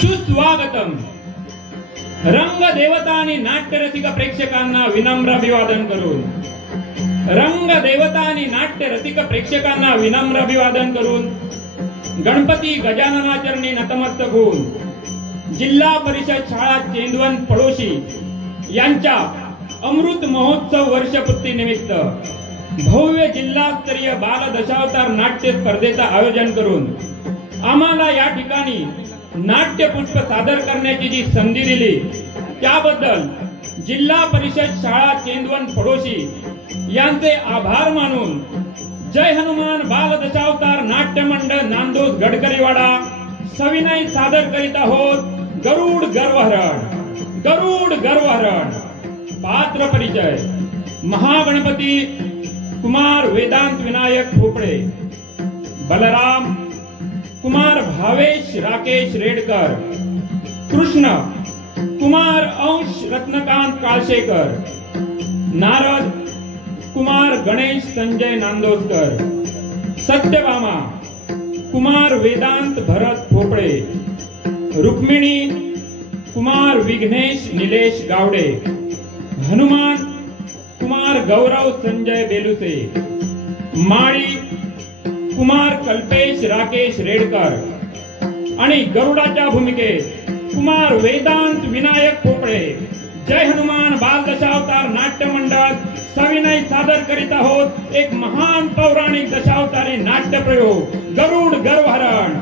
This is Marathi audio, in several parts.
सुस्वागतम. रंग देवता आणि नाट्यरसिक प्रेक्षकांना विनम्र अभिवादन करून गणपती गजाननाचरणी नतमस्तक होऊन जिल्हा परिषद शाळा चेंदवन पडोशी यांच्या अमृत महोत्सव वर्षपूर्ती निमित्त भव्य जिल्हास्तरीय बाल दशावतार नाट्य स्पर्धेचं आयोजन करून आम्हाला या ठिकाणी नाट्यपुष्प सादर करण्याची जी संधी दिली त्याबद्दल जिल्हा परिषद शाळा चेंदवन पडोशी यांचे आभार मानून जय हनुमान बाल दशावतार नाट्य मंडळ नांदोस गडकरीवाडा सविनय सादर करीत आहोत गरुड गर्वहरण. पात्र परिचय. महागणपती कुमार वेदांत विनायक भोपळे, बलराम कुमार भावेश राकेश रेडकर, कृष्ण कुमार अंश रत्नकांत काळशेकर, नारद कुमार गणेश संजय नांदोसकर, सत्यभामा कुमार वेदांत भरत भोपळे, रुक्मिणी कुमार विघ्नेश निलेश गावडे, हनुमान कुमार गौरव संजय बेलुसे, माळी कुमार कल्पेश राकेश रेडकर आणि गरुडाच्या भूमिकेत कुमार वेदांत विनायक भोपळे. जय हनुमान बाल दशावतार नाट्य मंडळ सविनय सादर करीत आहोत एक महान पौराणिक दशावतारी नाट्य प्रयोग गरुड गर्वहरण.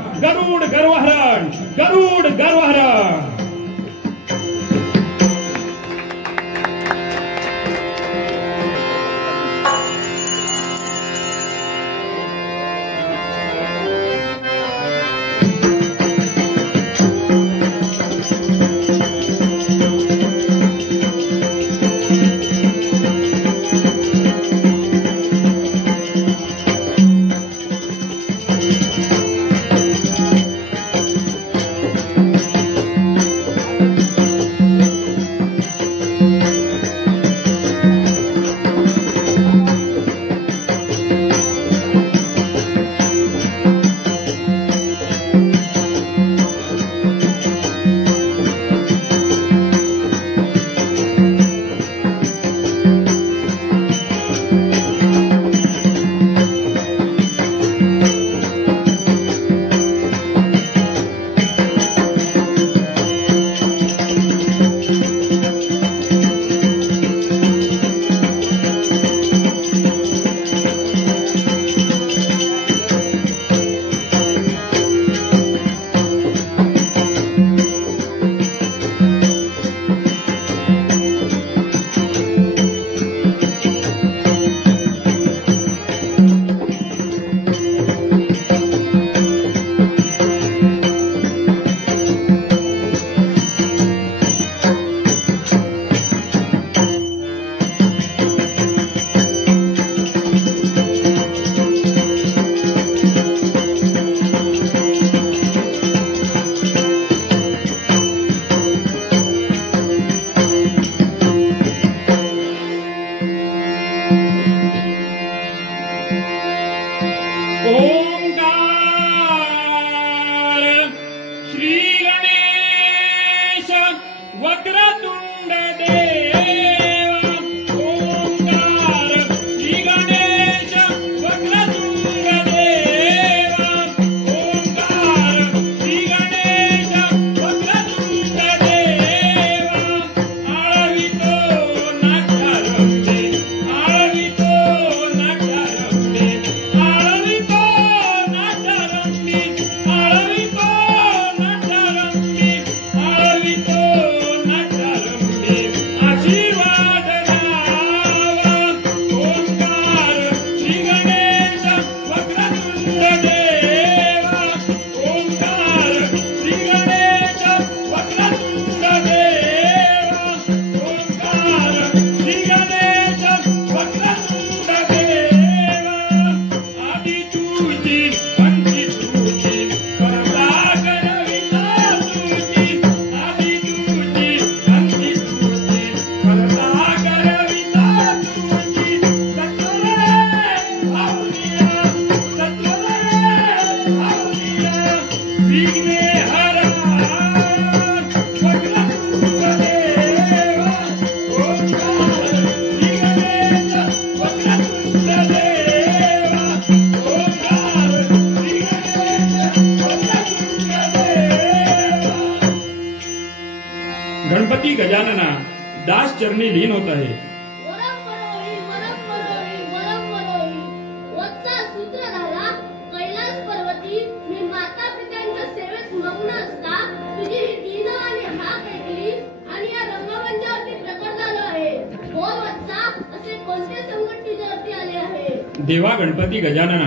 गजानना दास चरणी लीन होत आहे. देवा गणपती गजानना,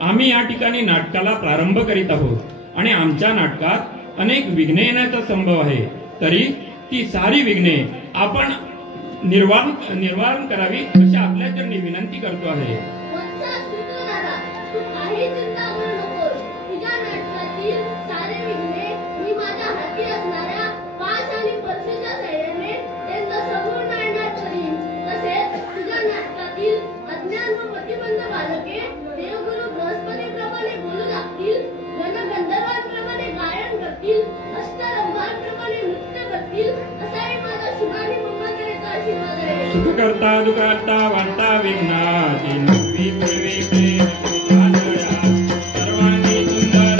आम्ही या ठिकाणी नाटकाला प्रारंभ करीत आहोत आणि आमच्या नाटकात अनेक विघ्ने येण्याचा संभव आहे. तरी ती सारी विघ्ने आपण निर्वाण करावी अशी आपल्या चरणी विनंती करतो आहे. सुख करता दुखता वार्ता विघ्नाची नवी पूर्वी सर्वांनी सुंदर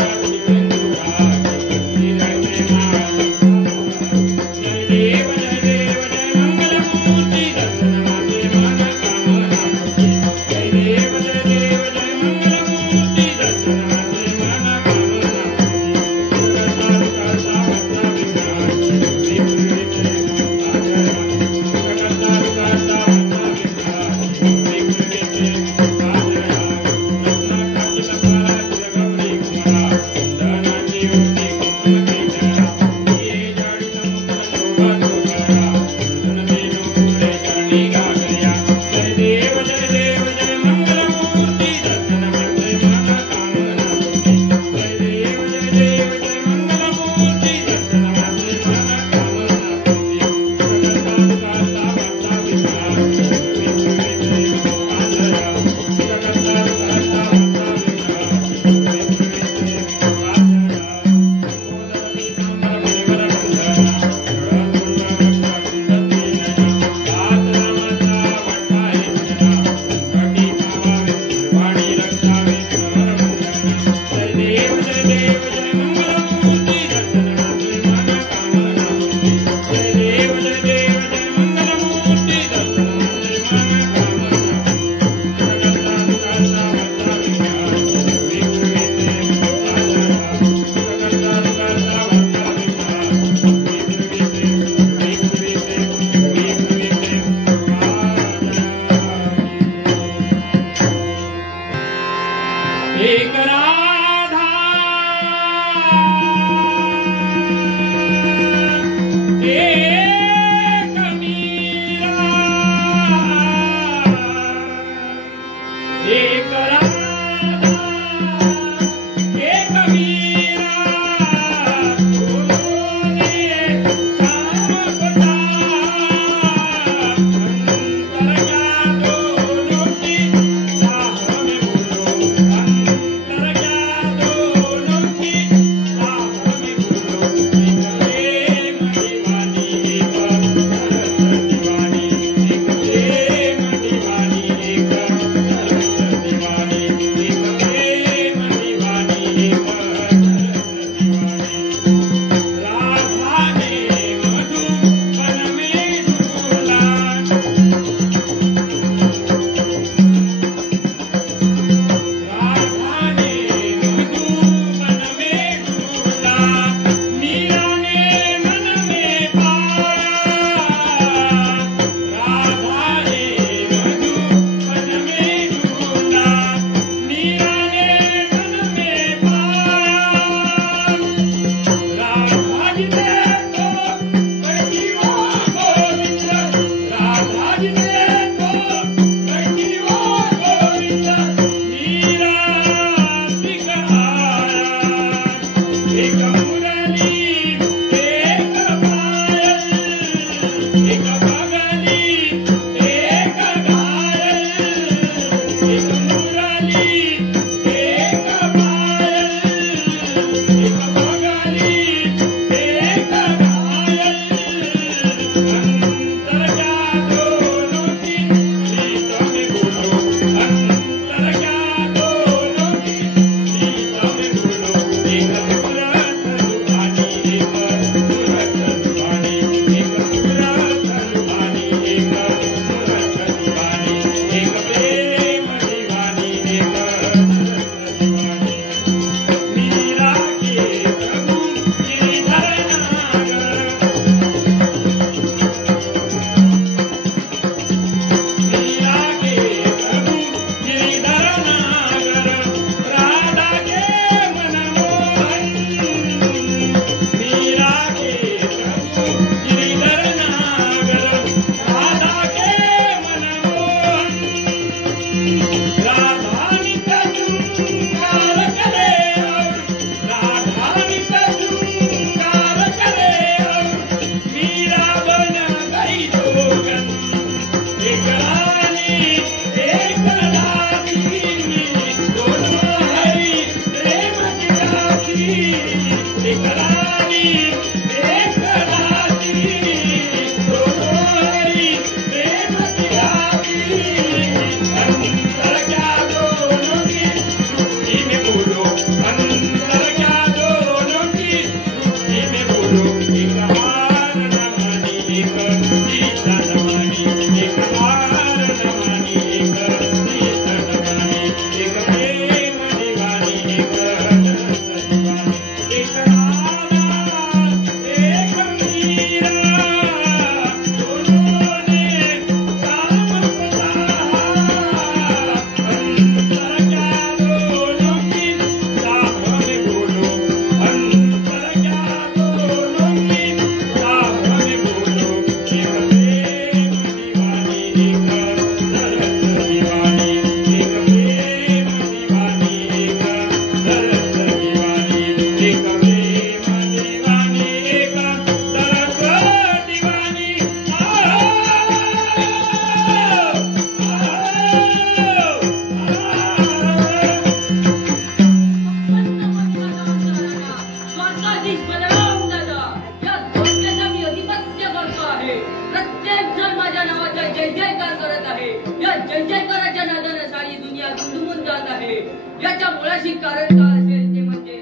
याच्या मुळाशी कारण काय असेल ते म्हणजे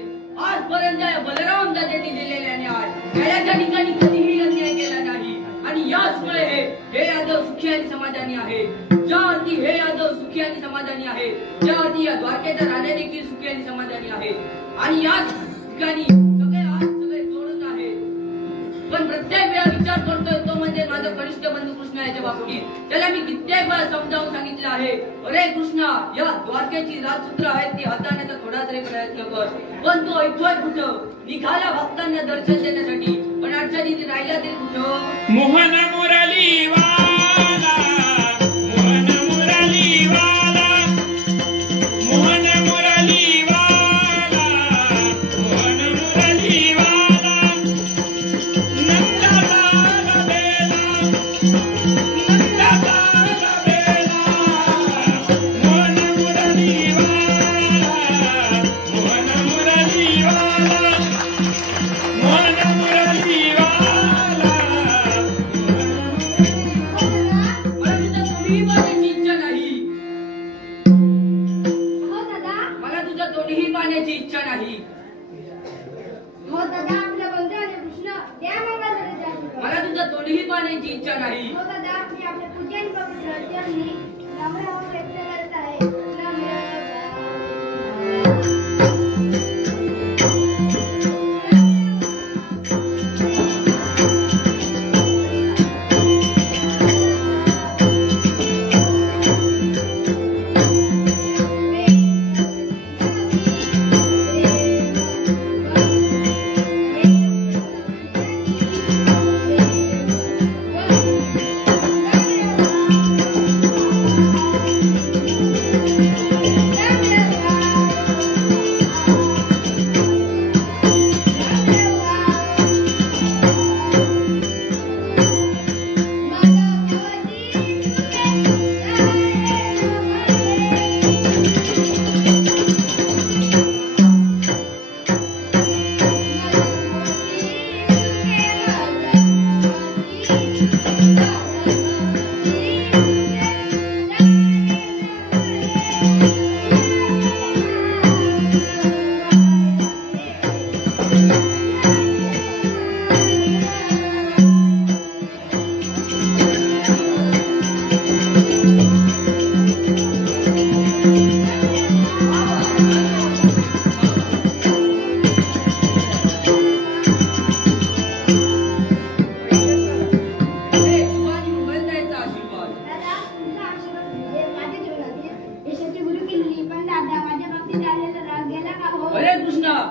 आजपर्यंत या बलराम दादांनी दिलेल्या न्याय त्या ठिकाणी कधीही अन्याय केला नाही आणि याचमुळे हे यादव सुखी आणि समाधानी आहे. ज्या अर्थी हे यादव सुखी आणि समाधानी आहे त्या अर्थी या द्वारकेचा राजा देखील सुखी आणि समाधानी आहे आणि याच ठिकाणी सगळे जोडून आहे. पण प्रत्येक वेळा विचार करतोय तो म्हणजे माझा कनिष्ठ बंधू कृष्ण याच्या बाबतीत. त्याला मी कित्येक वेळा समजावून सांगितलं आहे, अरे कृष्णा, या द्वारकेची राजसूत्र आहेत ती हाताळण्याचा थोडा तरी प्रयत्न कर. पण तो ऐकतोय कुठं? निघाला भक्तांना दर्शन देण्यासाठी, पण अडचणी राहिला तरी कुठं? मोहन मुरली वाला, मोहन मुरली वाला, मोहन मुरली वाला, मोहन मुरली वाला, नंदलाल बेला, नंदलाल बेला, मोहन मुरली वाला, मोहन मुरली वाला, मोहन मुरली वाला. मला तुझं तोंडही पाहण्याची इच्छा नाही. हो दादा, आपला बंधू आणि कृष्ण द्या मंगळाचा आशीर्वाद. मला तुझं तोंडही पाहण्याची इच्छा नाही. हो दादा, मी आपल्या पूजन पवित्र चरणी नम्र व्यक्त करत आहे. नम्र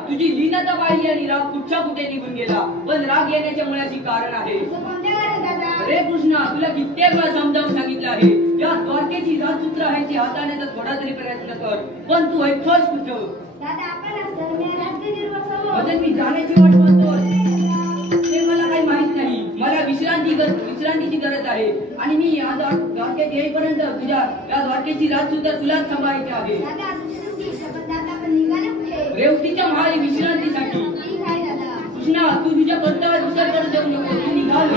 तुझी लीनता पाहिली आणि राग कुठच्या कुठे निघून गेला. पण राग येण्याच्या मुळाची कारण आहे. अरे कृष्णा, तुला कित्येक वेळा समजावून सांगितलं आहे, या द्वारकेची राजसूत्र आहे ती हाताळण्याचा थोडा तरी प्रयत्न कर. पण तू ऐकतोस कुठं? मी जाण्याची वाट पाहतोय ते मला काही माहित नाही. मला विश्रांतीची गरज आहे आणि मी या द्वारकेत येईपर्यंत तुझ्या या द्वारकेची राजसूत्र तुलाच सांभाळायची आहे. रेवतीच्या महारी विश्रांतीसाठी. कृष्णा, तू तुझ्या कर्तव्यात विसर्जन देऊ नको. तू निघाल.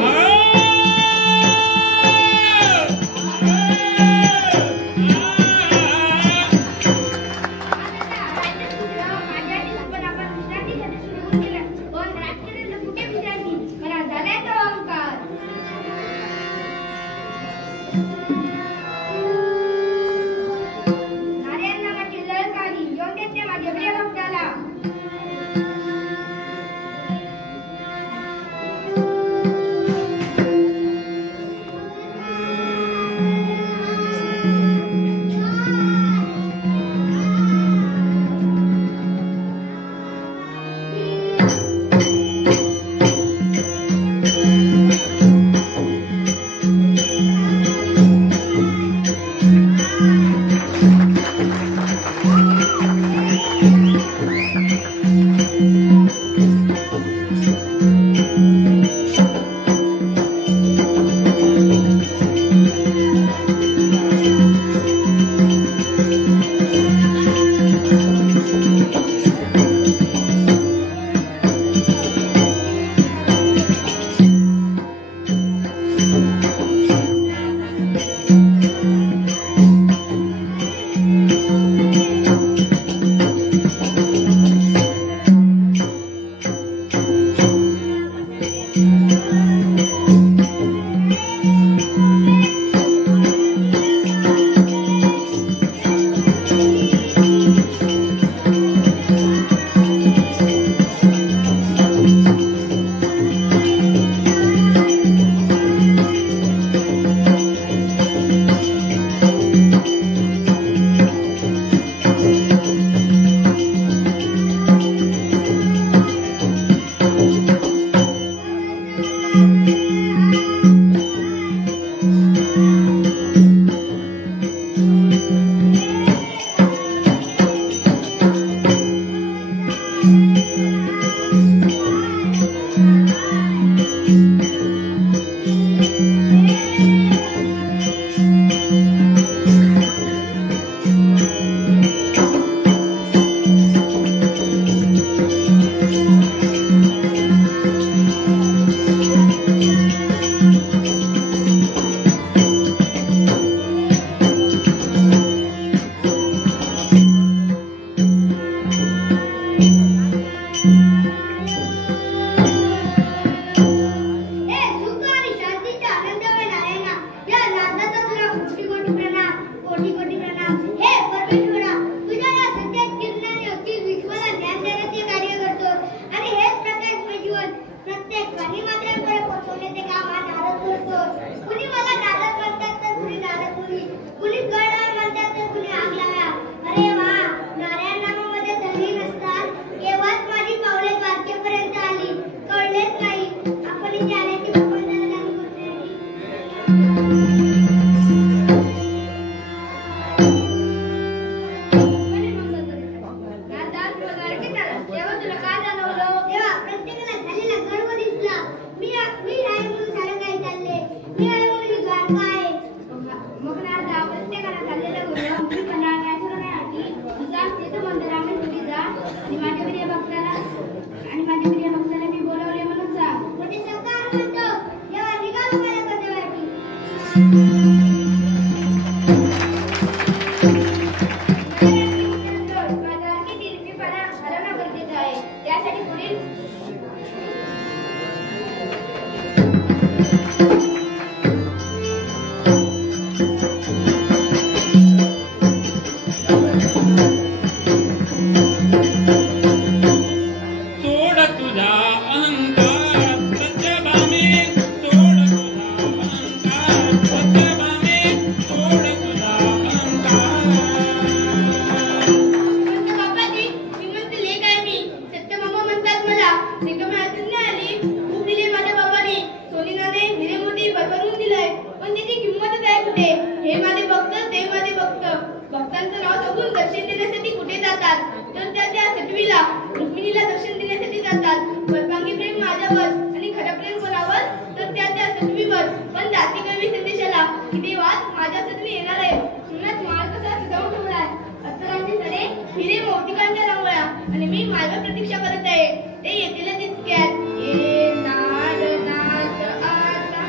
हिरे मोतिकांच्या रांगोळ्या आणि मी माझ्या प्रतीक्षा करत आहे. ते येतील तितक्यात. ये नाद नाद आता,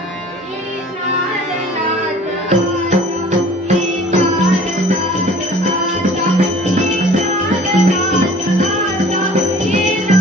ये नाद नाद आता, ये नाद नाद आता, ये नाद नाद आता, ये नाद नाद आता, ये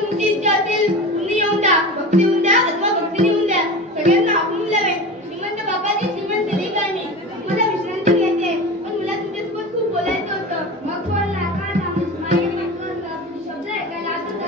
तुमची इच्छा असेल तुम्ही येऊन द्या. भक्ती होऊन द्या अथवा भक्ती येऊन द्या. सगळ्यांना हाकून द्यावे. श्रीमंत बाबाजी श्रीमंत लेखाने मला विश्रांती घ्यायची आहे. पण मला तुमच्यासोबत खूप बोलायचं होतं. मग बोल ना, का ना? माझ्या शब्द ऐकायला आता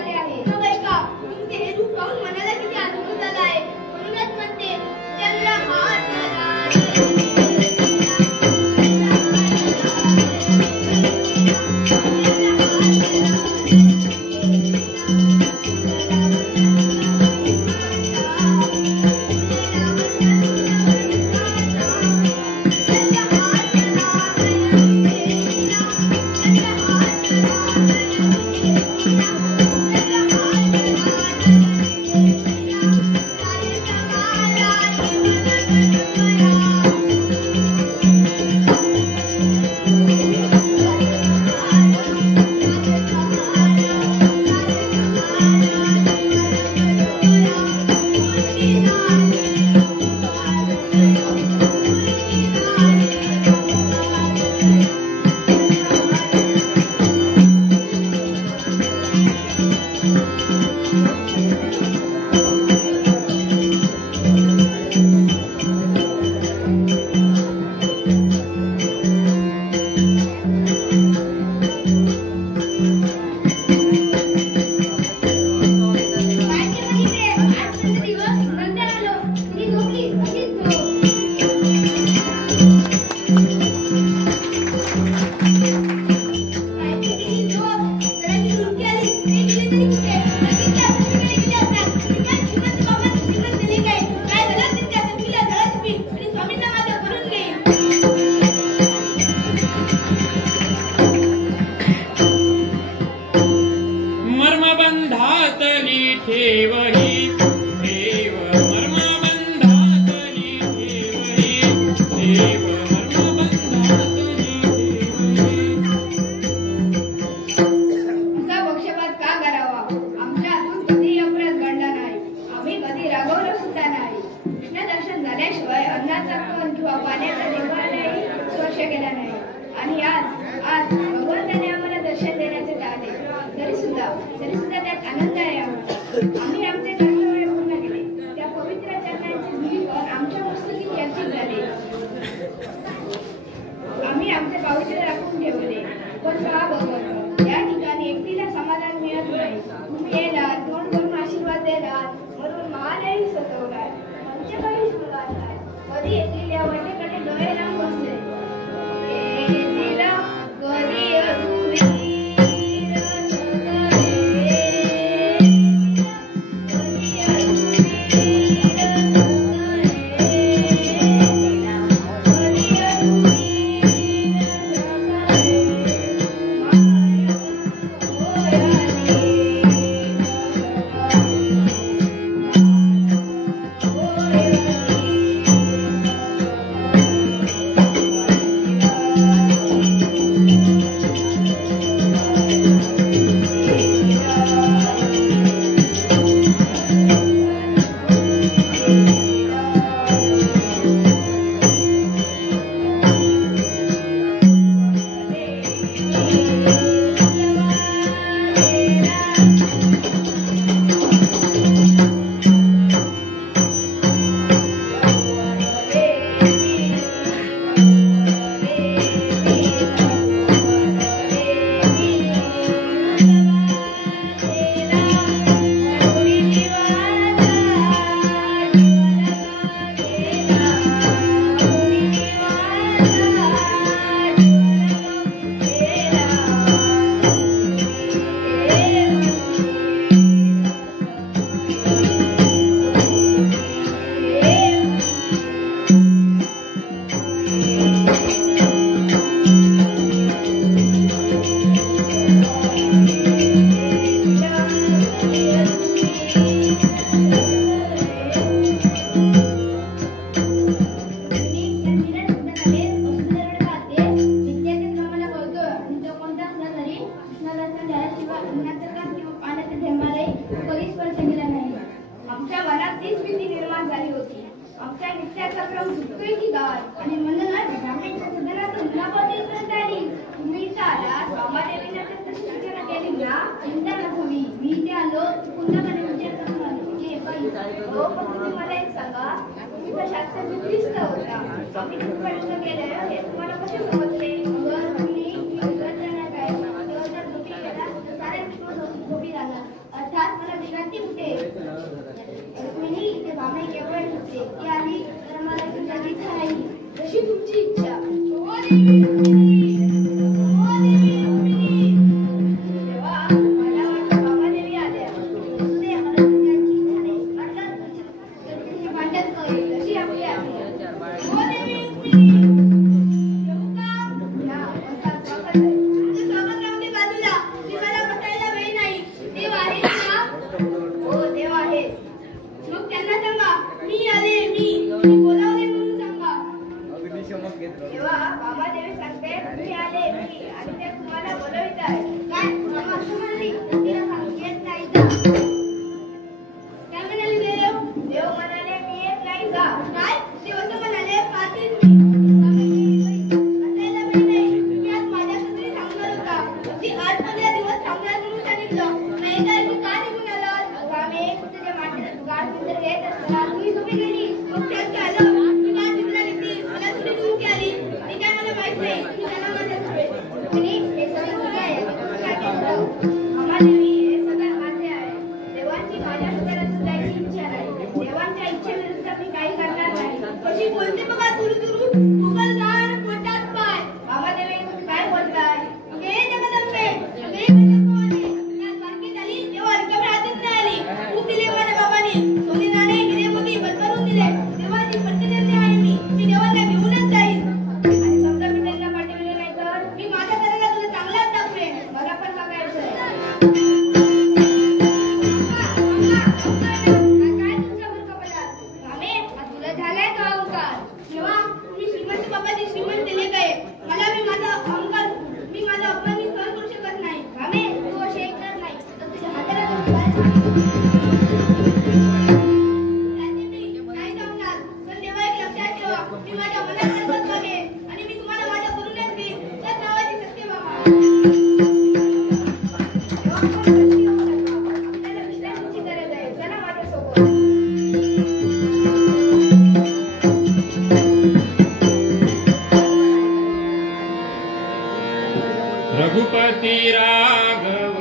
रघुपति राघव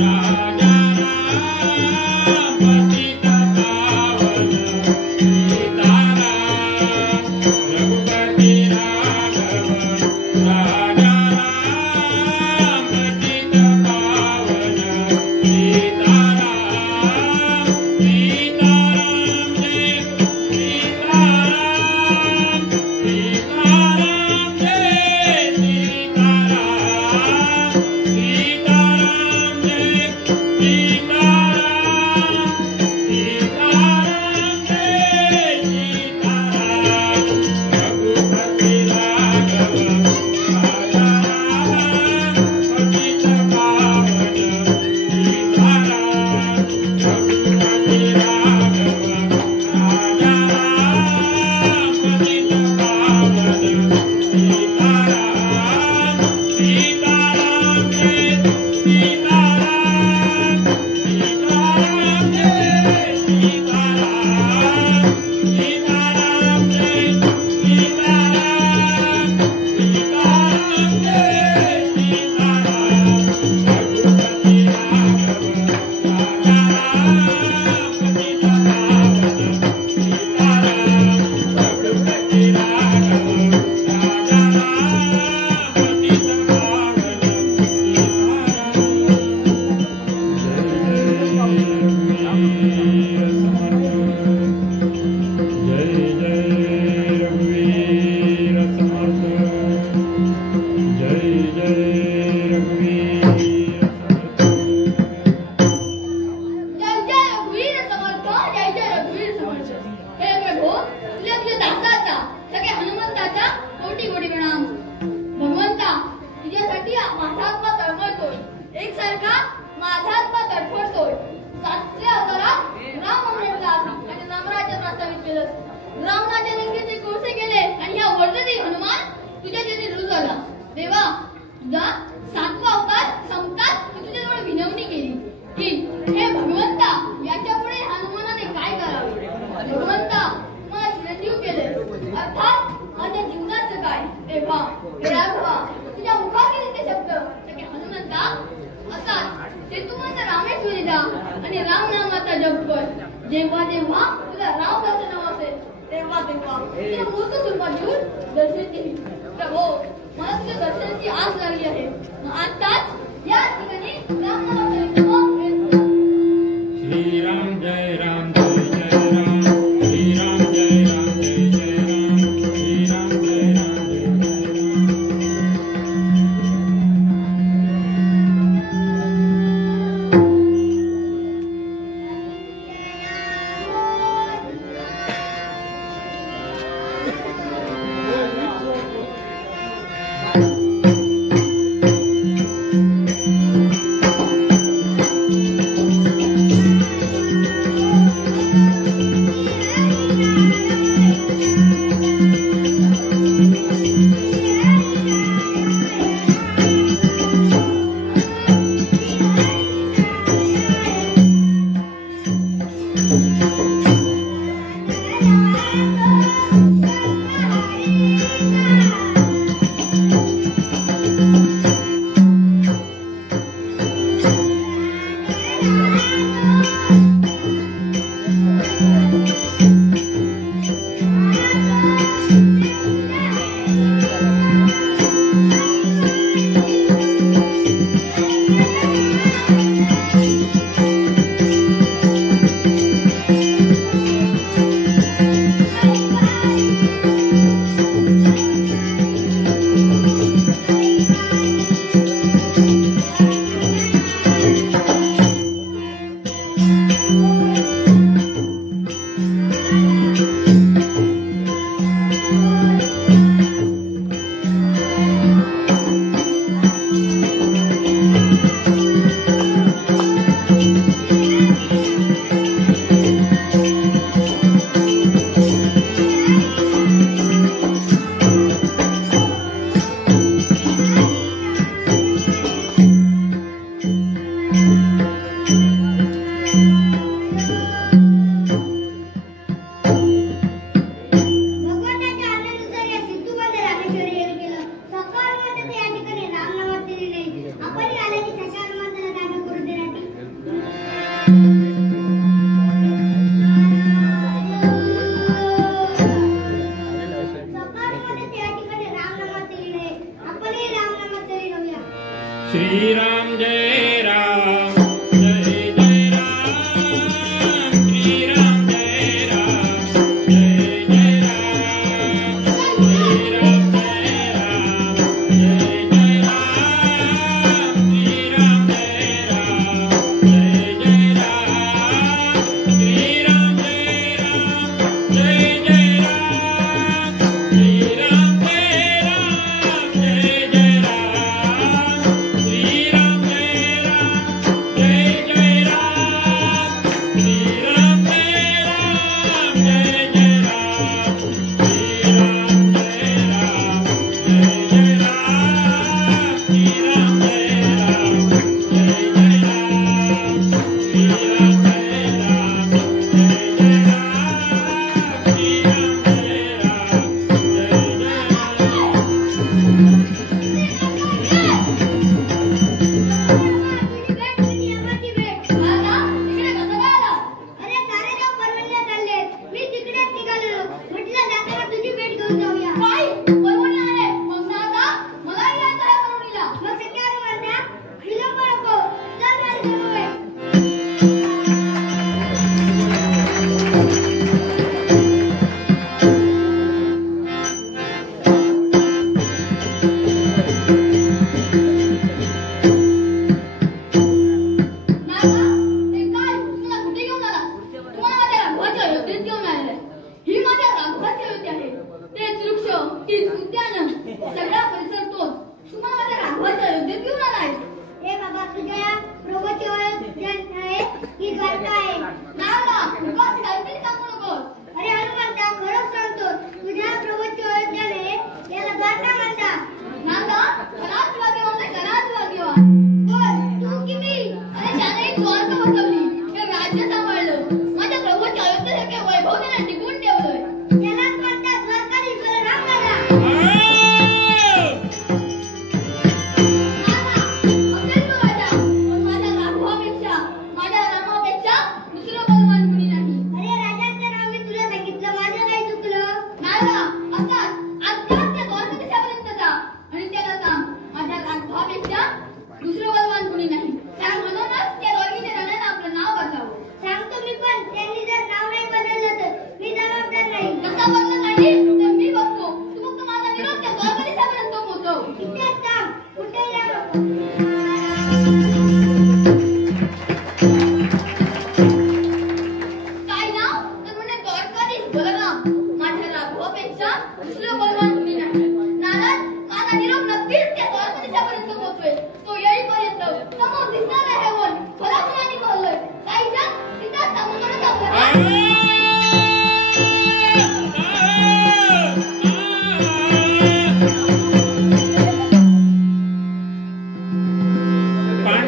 राजा राम पतित पावन सीताराम। रघुपति राघव राजा राम पतित पावन सीताराम। सीताराम जय सीताराम, सीताराम जय सीताराम, सीताराम जय जेव्हा जेव्हा तुला राम दर्शन हवं असेल तेव्हा तेव्हा तुला मूर्त स्वरूपात येऊन दर्शन देईल. प्रभो, मला तुझ्या दर्शनाची आस लागली आहे. आताच या ठिकाणी रामनामाचा जप घेतो. श्रीराम जय राम जय जय राम, श्रीराम जय राम जय जय राम, श्रीराम जय राम जय जय राम. श्रीराम जय राम जय जय राम, श्रीराम जय राम जय जय राम, श्रीराम जय राम जय जय राम, श्रीराम जय राम जय जय राम, श्रीराम जय राम जय जय राम, श्रीराम जय राम जय जय राम, श्रीराम जय राम जय जय राम, श्रीराम जय राम जय जय राम, श्रीराम जय राम जय जय राम, श्रीराम जय राम जय जय राम, श्रीराम जय राम जय जय राम, श्रीराम जय सगळा परिसर तो तुम्हाला माझ्या राघवाच्या अयोध्येत घेऊन आलाय. हे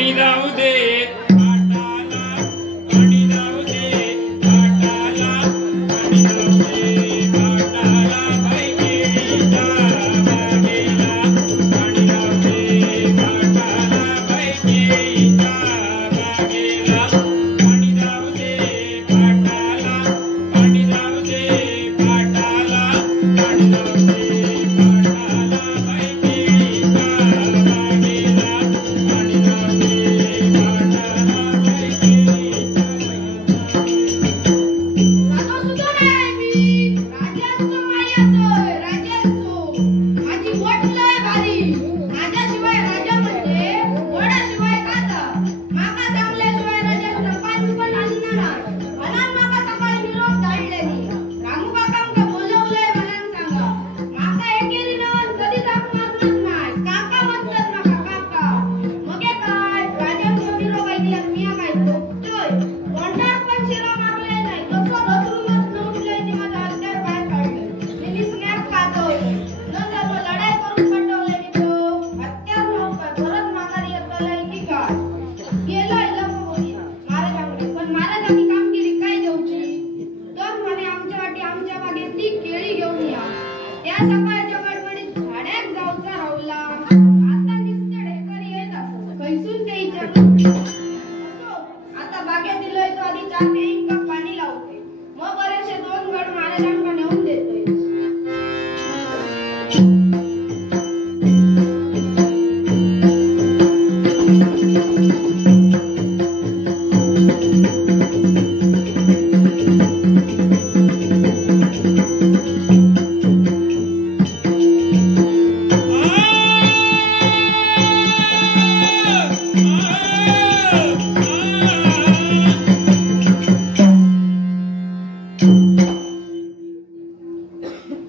पाणी जाऊ दे पाटाला पाणी जाऊ दे पाटाला पाणी जाऊ दे पाटाला बाई केळीच्या बागेला पाणी जाऊ दे पाटाला बाई केळीच्या बागेला पाणी जाऊ दे पाटाला पाणी जाऊ दे पाटाला पाणी जाऊ दे पाटाला बाई केळीच्या बागेला पाणी जाऊ दे पाटाला बाई केळीच्या जातो सुद्धा नाही मी राजांचो मायासोय राजांचो माझी वट लय भारी राजाशिवाय राजा म्हणजे वडाशिवाय काचा माका सांगल्याशिवाय राजाचा पंच पण आणणार नाही म्हणून माका सकाळी निरोप धाडलेली रामू काकांका बोलवलंय म्हणून सांगा माका एकेरी नावात कधी जाप मारलंच नाही काका म्हणतात माका काका मगे काय राजांचा निरोप ऐकल्यावर मी काय झोपतोय तोंडात पण शिरा मारले नाही कसं धरून उठलंय ते माझा अंतर बाहेर काढलं मी स्नॅप खातोय नंतर तो लढाई करून पटवले मी तो हत्यार नव्हता परत माघारी येतलाय की काय गेलोय लपवून महाराजांकडे पण महाराजांनी कामगिरी काय देऊची तर म्हणे आमच्या वाटी आमच्या बागेतली केळी घेऊन या त्या सकाळच्या गडबडीत झाड्यात जाऊचा राहुला आता निस्ते ढेकर येत असत कैसून ते विचारलं असो, आता बागेत दिलोय तो आधी 4 ते 1 कप पाणी लावते मग बरेचसे 2 गड महाराजांना नेऊन देतोय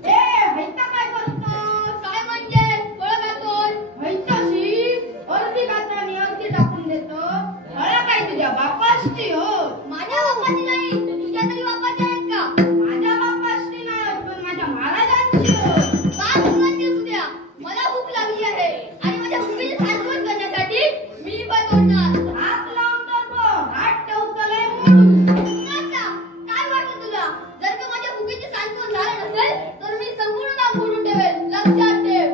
ए हैता काय करतो काय म्हणजे फळ खातोय हैताशी अर्धी खाता आणि अर्धी टाकून देतो फळ काय तुझ्या बापाची हो माझ्या बापाची नाही तुझ्या तरी बापाची आहेत का माझ्या बापाची नाही पण माझ्या महाराजांची हो पाच मुलांची सुद्या मला भूक लागली आहे आणि माझ्या भूकेची साठवण करण्यासाठी मी बनवणार हात लावून तर बघ हात ठेवतलंय मोडून नाचा काय वाटलं तुला जर का माझ्या भूकेची साठवण झाली नसेल तर मी संपूर्ण नाव मोडून ठेवेन लक्षात ठेव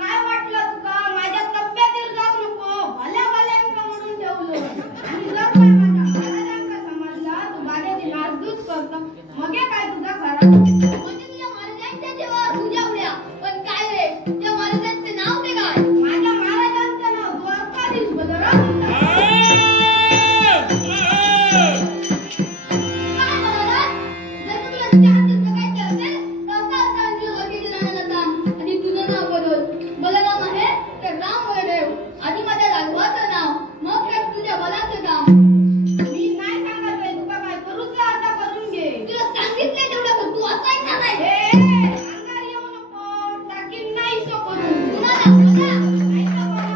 काय वाटलं तुका माझ्या तब्येतीवर जाऊ नको भल्या भल्यांका म्हणून ठेवलं आणि जर काय माझ्या महाराजांका समजला तू बागेची नासधूस करतो मग हे काय तुझा खरा म्हणजे तुझ्या महाराजांच्या जीवावर तुझ्या उड्या पण काय रे त्या महाराजांचे नाव ते काय माझ्या महाराजांचं नाव द्वारकाधीश बलराम काय महाराज जर तुला तुझ्या हातात काय असेल तर असा सांगशील वकील राणाचा आणि तुझं नाव बदल बलराम आहे तर राम वैदेव आधी माझ्या राघवाचं नाव मग काय तुझ्या बलाचं काम मी नाही सांगत आहे तुका काय करूच आता करून घे तुला सांगितलंय तेवढं कर तू असाय ना नाही अंगार येऊ नको टाकीन नाही सो करून कुणाला मला नाही तर मला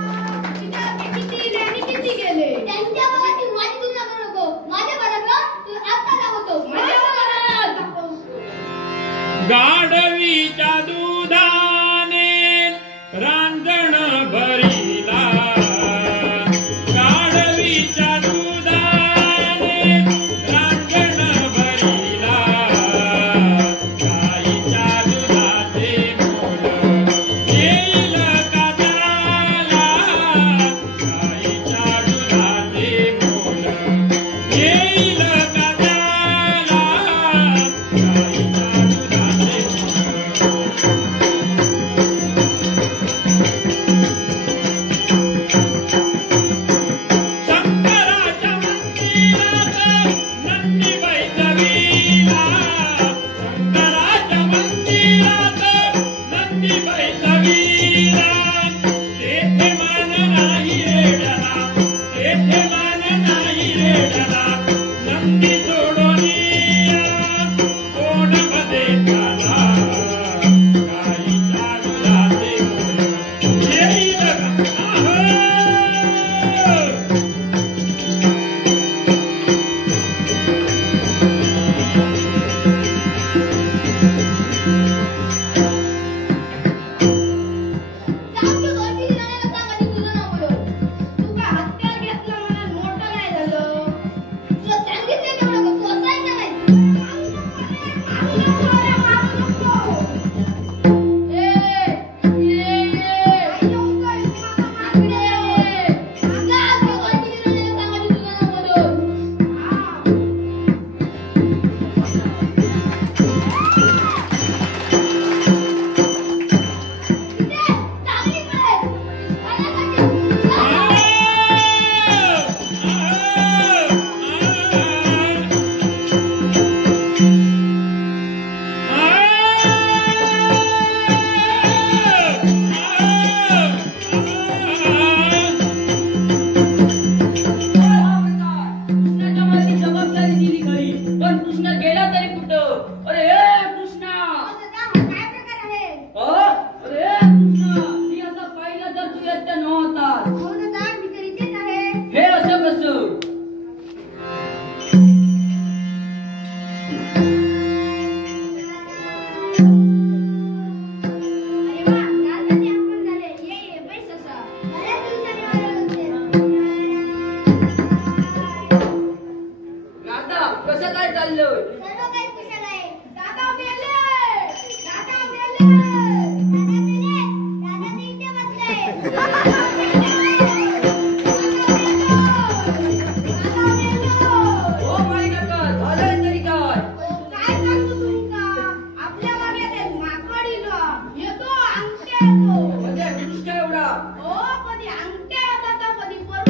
तुझ्या किती आणि किती गेले त्यांच्या बलाची माझी तुलना करू नको माझ्या बलाला तू आता दाखवतो माझ्या बलाला दाखव गाढवीच्या दुधाने रांजण भरिला गाढवीच्या दुधाने रांजण भरिला गाईच्या दुधाचे मोल येईल का त्याला गाईच्या दुधाचे मोल येईल का त्याला गाईच्या दुधाचे शंकराच्या मंदिरात नंदी बैठवीला शंकराच्या मंदिरात नंदी बैठवीला तेथे मान नाही रेडला तेथे मान नाही रेडला नंदी सोडून कोण मध्ये झाला गाईच्या दुधाचे मोल येईल का सांग तू वकील राणाला सांग आणि तुझं नाव बोल तू काय हत्यार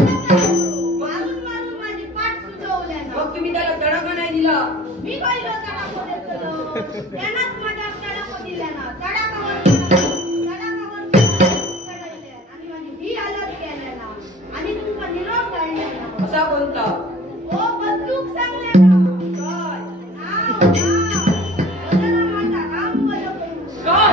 मारून मारून माझी पाठ सुजवल्या ना. मग तुम्ही त्याला तडाखा नाही दिला. मी पहिलो तडाखा देतलो. त्यानंच माझ्या तडाखा दिल्या ना. तडाखावर चढवले आणि माझी ही हालत केल्या ना. आणि तुमचा निरोप काढल्या ना. असा कोणता? ओ बंदूक सांगल्या ना. काय? नाव बलरामाचा नाम बोलो करू. काय?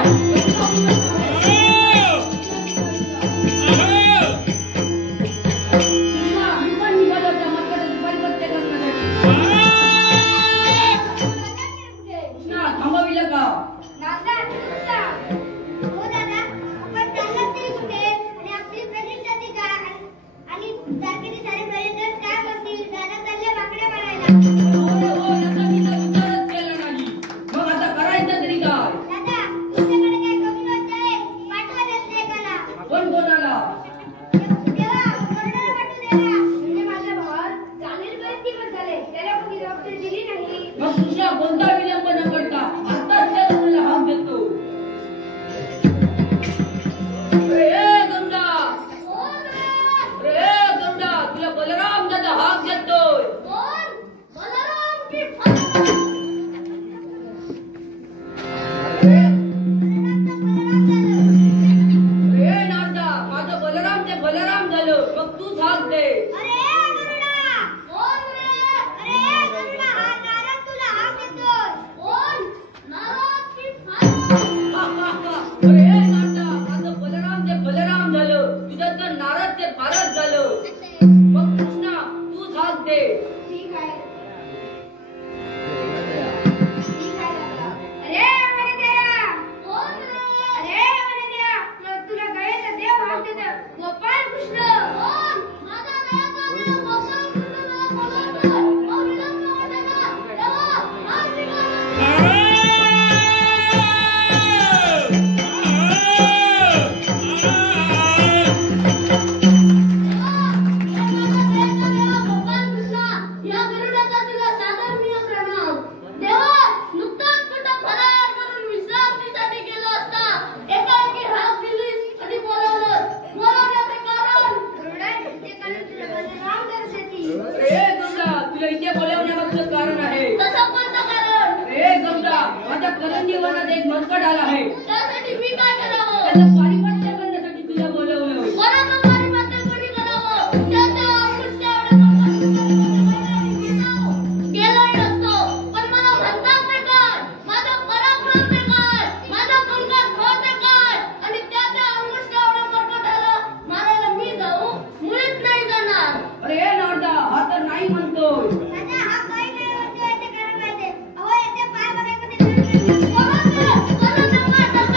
माझ्या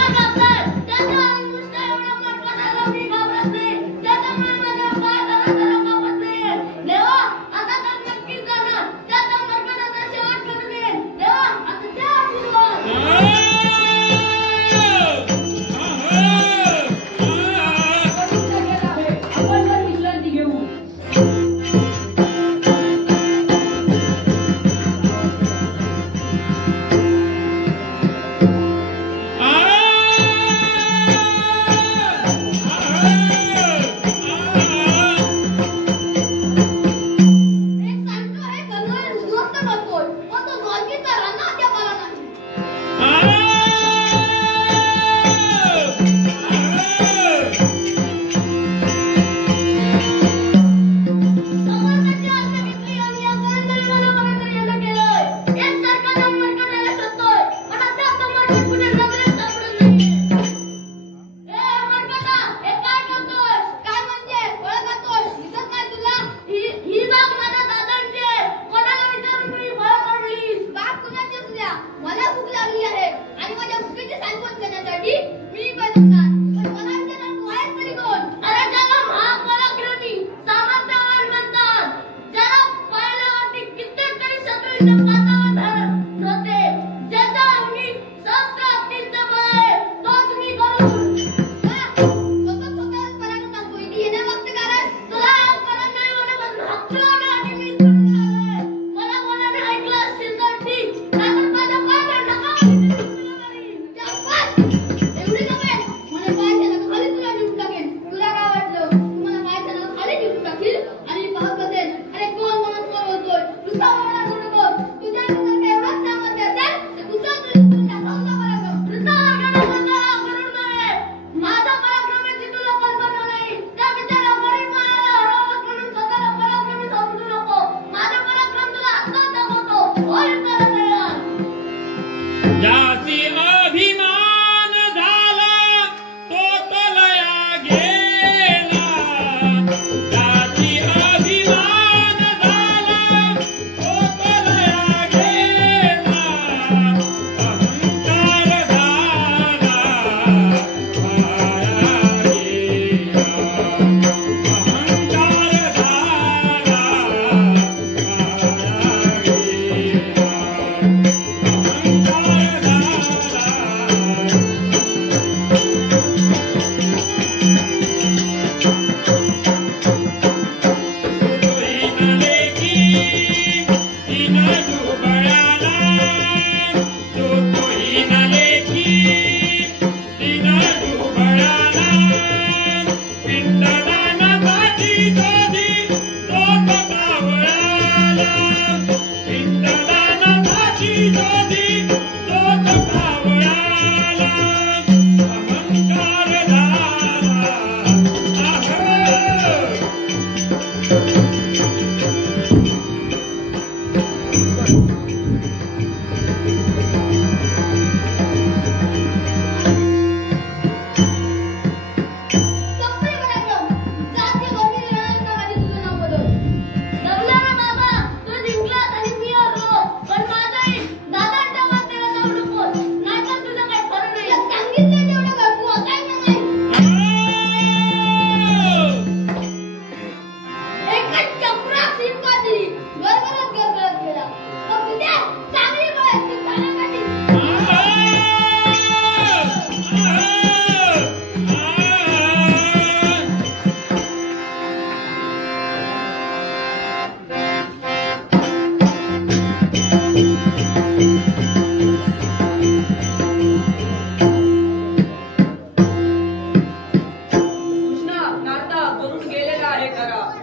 काय चपराक शिकवा दिली गरगरत गरगरत गेला पण उद्या चांगली बळ ती पाण्यासाठी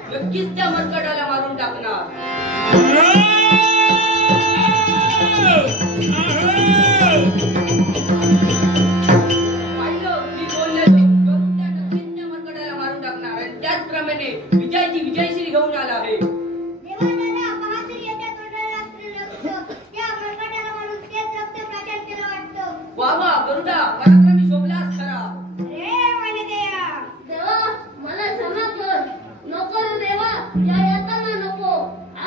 नक्कीच त्या मरकटाला मारून टाकणार. पाहिलं मी बोललेलो करून त्या नक्कीच त्या मरकटाला मारून टाकणार आणि त्याचप्रमाणे विजयची विजयश्री घेऊन आला आहे. बाबा गरुडा पराक्रमी शोभलास खरा. नको देवा या येताना नको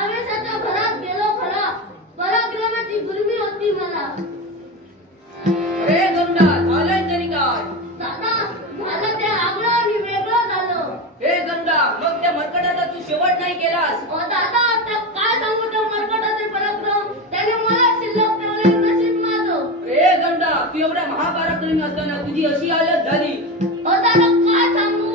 आवेशाच्या भरात गेलो खरा पराक्रमाची गुरमी होती मला. अरे गरुडा झालंय तरी काय दादा झालं ते आगळं आणि वेगळं झालं. हे गरुडा मग त्या मरकटाचा तू शेवट नाही केलास. दादा आता काय सांगू त्या मरकटाचे पराक्रम त्याने मला शिल्लक ठेवले नशीब माझं. हे गरुडा तू एवढ्या महापराक्रमी असताना तुझी अशी हालत झाली. दादा काय सांगू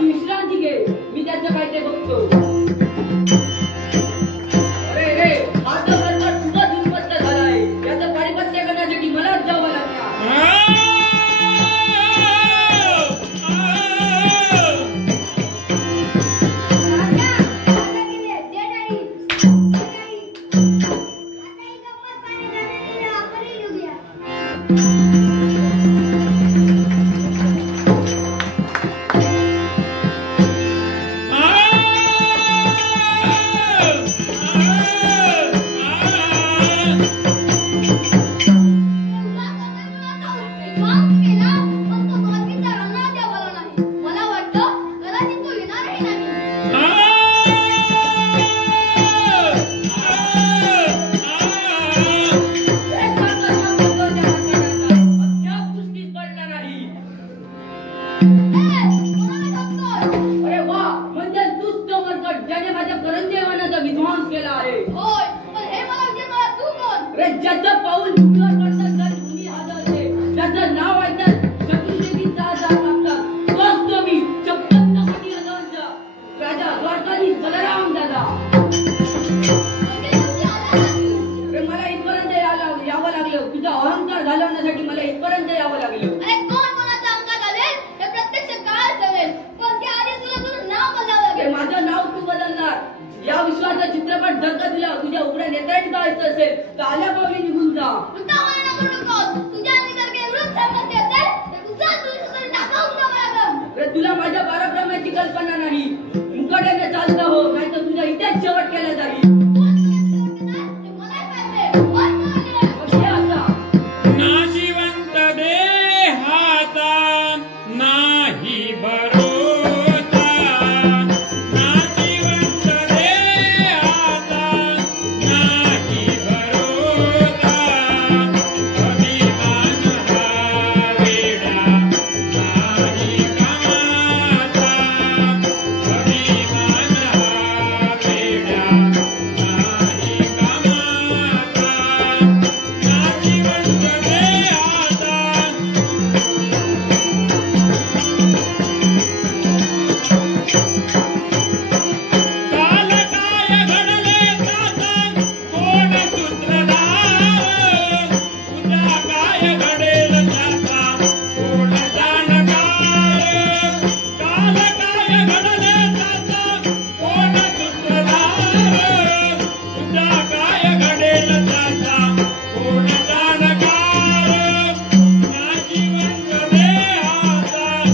विश्रांती घे मी त्याचं काय ते बघतो. अरे रे हा तर सरकार खूपच उन्मत्त झालाय. याचं पारिपत्य करण्यासाठी मलाच जावं लागणार. विध्वंस केला आहे. होय पण हे मला विचारणार तू कोण. रे ज्याचं पाऊल डुंगर पडतात जर तुम्ही हादरले त्याचं नाव ऐकतात चतुर्वेदीचा आजार लागतात तोच तो मी चपटपटी हलवंचा राजा द्वारकाधीश बलराम दादा. रे मला इथपर्यंत यावं लागलं. तुझा अहंकार घालवण्यासाठी मला इथपर्यंत यावं लागलं. अरे कोण कोणाचा अहंकार घालेल हे प्रत्यक्ष काळ ठरेल पण त्याआधी तुला तुझं नाव बदलावं लागेल. माझं नाव तू बदलणार. या विश्वाचा चित्रपट जर का तुला तुझ्या उघड्या नेत्याने पाहायचं असेल तर आल्या पावली निघून जा. तुला माझ्या पराक्रमाची कल्पना नाही. मुकाट्याने चालता हो नाही तर तुझ्या इथेच शेवट केला जाईल. नाशिवंत देहाचा नाही भरोसा. नाशिवंत देहाचा नाही भरोसा. अभिमान हा वेडा नाही कामाचा. अभिमान हा वेडा नाही कामाचा. नाशिवंत देहाचा काल काय घडले त्याचा कोण सूत्रधार. उद्या काय घडेल त्याचा कोण जाणकार. काल काय घडले त्याचा कोण सूत्रधार. उद्या काय घडेल त्याचा कोण जाणकार. नाशिवंत देहाचा आहे.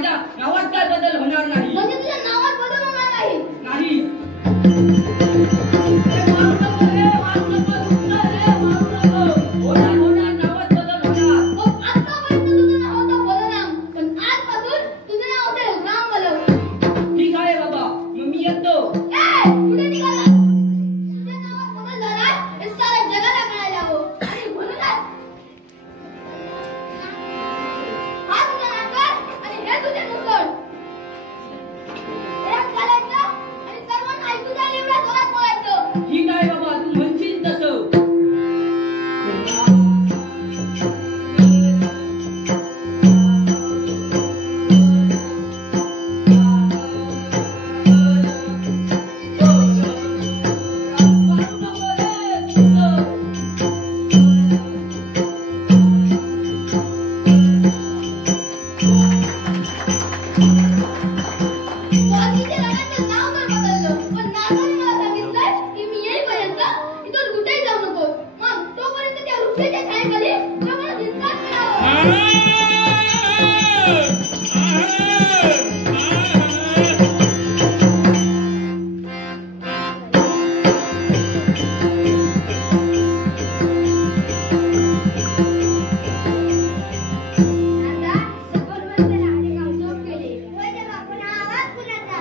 माझ्या नावात काय बदल होणार नाही. म्हणजे तुझ्या नावात बदल होणार नाही. नाही. अरे मारू नको रे, मारू नको, दुखतं रे, मारू नको. होणार होणार, नावात बदल होणार. मग आतापर्यंत तुझं नाव होतं बलराम, पण आजपासून तुझं नाव असेल राम बलराम. ठीक आहे बाबा, मग मी येतो. ए, कुठे निघाला? तुझ्या नावात बदल झालाय हे साऱ्या जगाला कळायला हवं. आणि म्हणूनच हा तुझा नाकर आणि हे तुझे मुसळ. घरात घालायचं आणि सर्वांना ऐकू जाईल एवढ्या जोरात बोलायचं. ठीक आहे बाबा, तू म्हणशील तसं. स्वातीच्या राणाचं नाव तर बदललं, पण नागाने मला सांगितलंय की मी येईपर्यंत इथून कुठेही जाऊ नकोस. मग तोपर्यंत त्या वृक्षाच्या छायेखाली प्रबळ विश्रांत करावं. आता सफर मध्ये राहणे काम केले. होय देवा, पण हा आवाज कुणाचा?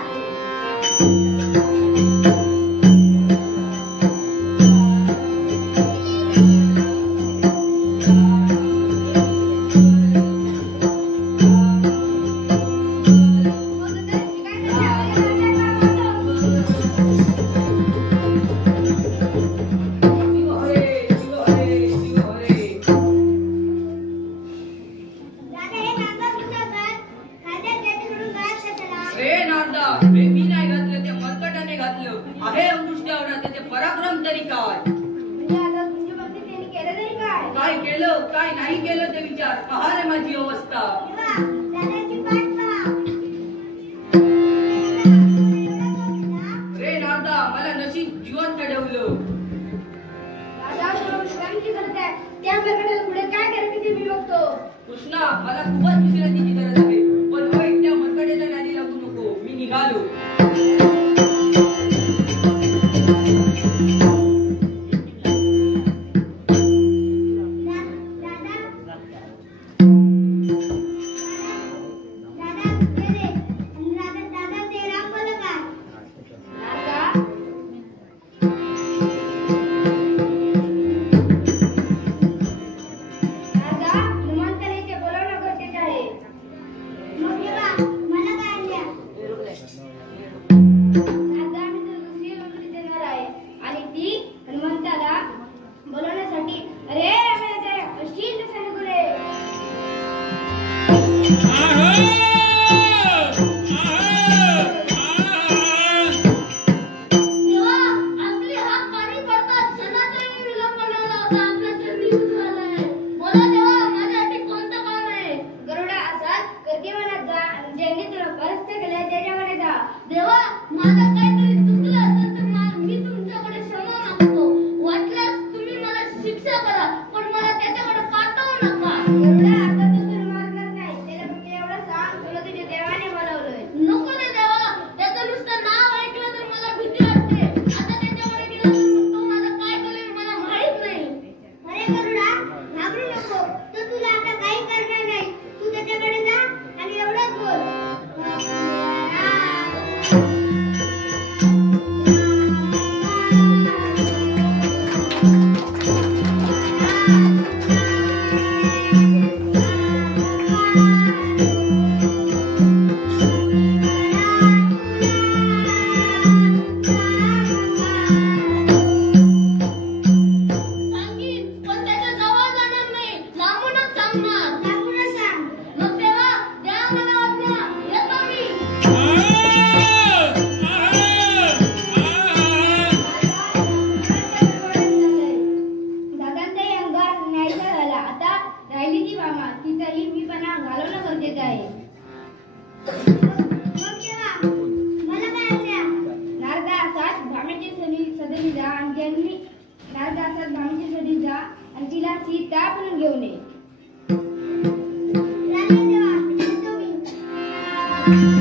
शिव हरे, शिव हरे, शिव हरे. रे नारदा, हे मी नाही घातलं, ते मर्कटाने घातलं. आहे अंकुष्यावर त्याचे पराक्रम तरी काय? काय केलं काय नाही केलं ते विचार. पहा रे माझी अवस्था. रे नारदा, मला नशीब जिवंत ठेवलं. त्या प्रकाराला पुढे काय करायचं ते मी बघतो. कृष्णा, मला खूपच विश्रांतीची गरज आहे. पण होय, त्या मर्कटाच्या नादी लागू नको. मी निघालो. आणि ती हनुमंताला बोलवण्यासाठी अरे अशी रे. तेव्हा आपले हात पाणी पडतात. क्षणाचाही विलंब न लावता आपल्या चरणी झालाय. बोला देवा, माझ्यासाठी कोणतं काम आहे? गरुडा असाल कर्दीवनात जा आणि ज्यांनी तुला परास्त केलंय त्याच्याकडे जा. देवा, माझं काहीतरी चुकलं असेल तर मी तुमच्याकडे क्षमा मागतो. वाटल्यास तुम्ही मला शिक्षा करा, पण मला त्याच्याकडे पाठवू नका. गरुडा, आता तू तुला मारणार नाही. त्याला फक्त एवढं सांग, तुला तुझ्या देवाने बोलावलंय. नको रे देवा, त्याचं नुसतं नाव ऐकलं तर मला भीती वाटते. आता त्याच्याकडे गेलं तर तो माझं काय करेल मला माहित नाही. अरे गरुडा, घाबरू नको. तो तुला आता काही करणार नाही. तू त्याच्याकडे जा आणि एवढंच बोल. Bye.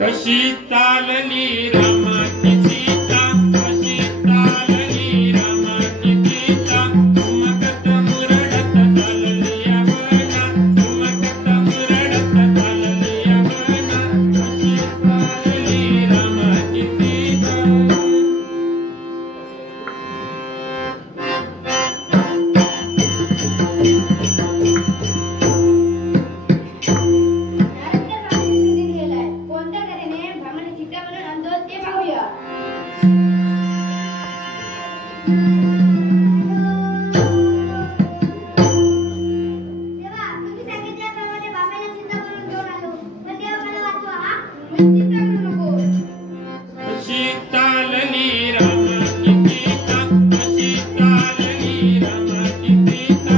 कशी चालली रामाची सीता, कशी चालली रामाची सीता, तुमकत मुरडत चालली आवना, तुमकत मुरडत चालली आवना, कशी चालली रामाची सीता. कशी चालली रामाची सीता, कशी चालली रामाची सीता,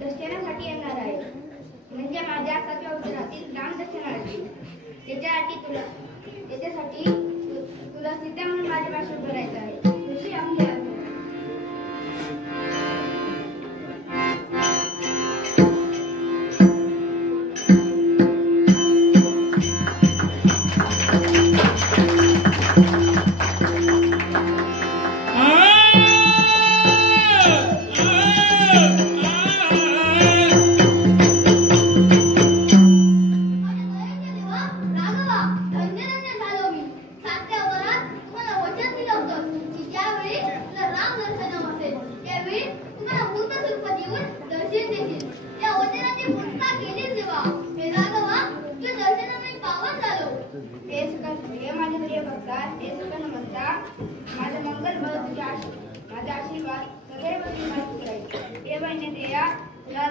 दर्शनासाठी येणार आहे, म्हणजे माझ्या 7व्या उत्तरातील रामदर्शनासाठी. त्याच्यासाठी तुला सीता म्हणून माझ्या भाषेत भरायचं आहे. तुझी आपली माझा आशीर्वाद सगळे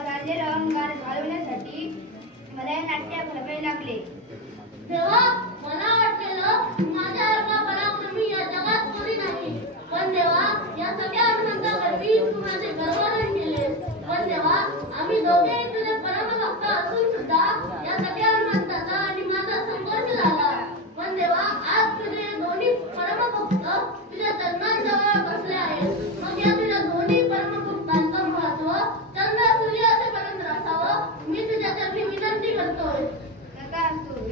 झालेलं अहंकार घालवण्यासाठी मला हे नाट्य घडवावे लागले. तेव्हा मला वाटलेलं माझ्या एका पराक्रमी या जगात कोणी नाही, पण तेव्हा या सगळ्या अनंतावरती तू माझे गर्वहरण केले. पण तेव्हा आम्ही दोघेही तुझे परमभक्त असून सुद्धा या सगळ्या अनंताचा आणि माझा संघर्ष झाला. पण तेव्हा आज तुझे दोन्ही परमभक्त तुझ्या चरणांजवळ बसले आहेत. मग या तुझ्या दोन्ही परमभक्तांचं महत्व चंद्र सूर्य असेपर्यंत असावं मी तुझ्या चरणी विनंती करतोय.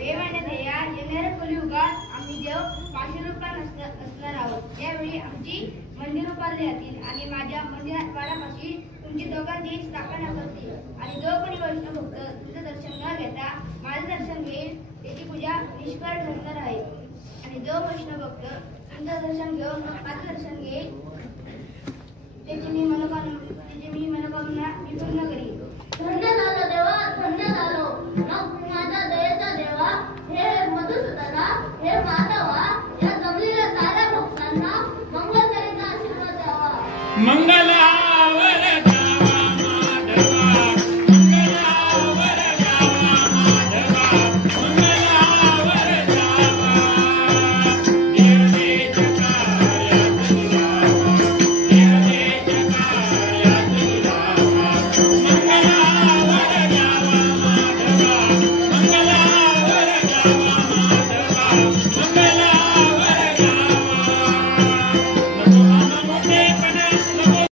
येणाऱ्या कलियुगात आम्ही देव 500 रूपात असणार आहोत. यावेळी आमची मंदिर उभारली जातील आणि माझ्या मंदिरापाशी तुमची दोघांची स्थापना करतील. आणि जो कोणी वैष्णव भक्त तुझं दर्शन न घेता माझं दर्शन घेईल त्याची पूजा निष्फळ ठरणार आहे. आणि जो वैष्णव भक्त तुमचं दर्शन घेऊन माझं दर्शन घेईल त्याची मी मनोकामना मी पूर्ण करीन. धन्य झालो देवा, धन्य झालो. मग माझ्या दयेचा देवा, हे मधुसूदना, हे माधवा, या जमलेल्या साऱ्या भक्तांना मंगलकरीचा आशीर्वाद द्यावा. मंगलावर जावा माधवा, मंगलावर जावा माधवा, मंगलावर जावा. देवदेश कार्यात तुलावा, देवदेश कार्यात तुलावा. मंगलावर जावा माधवा, मंगलावर जावा माधवा, मंगला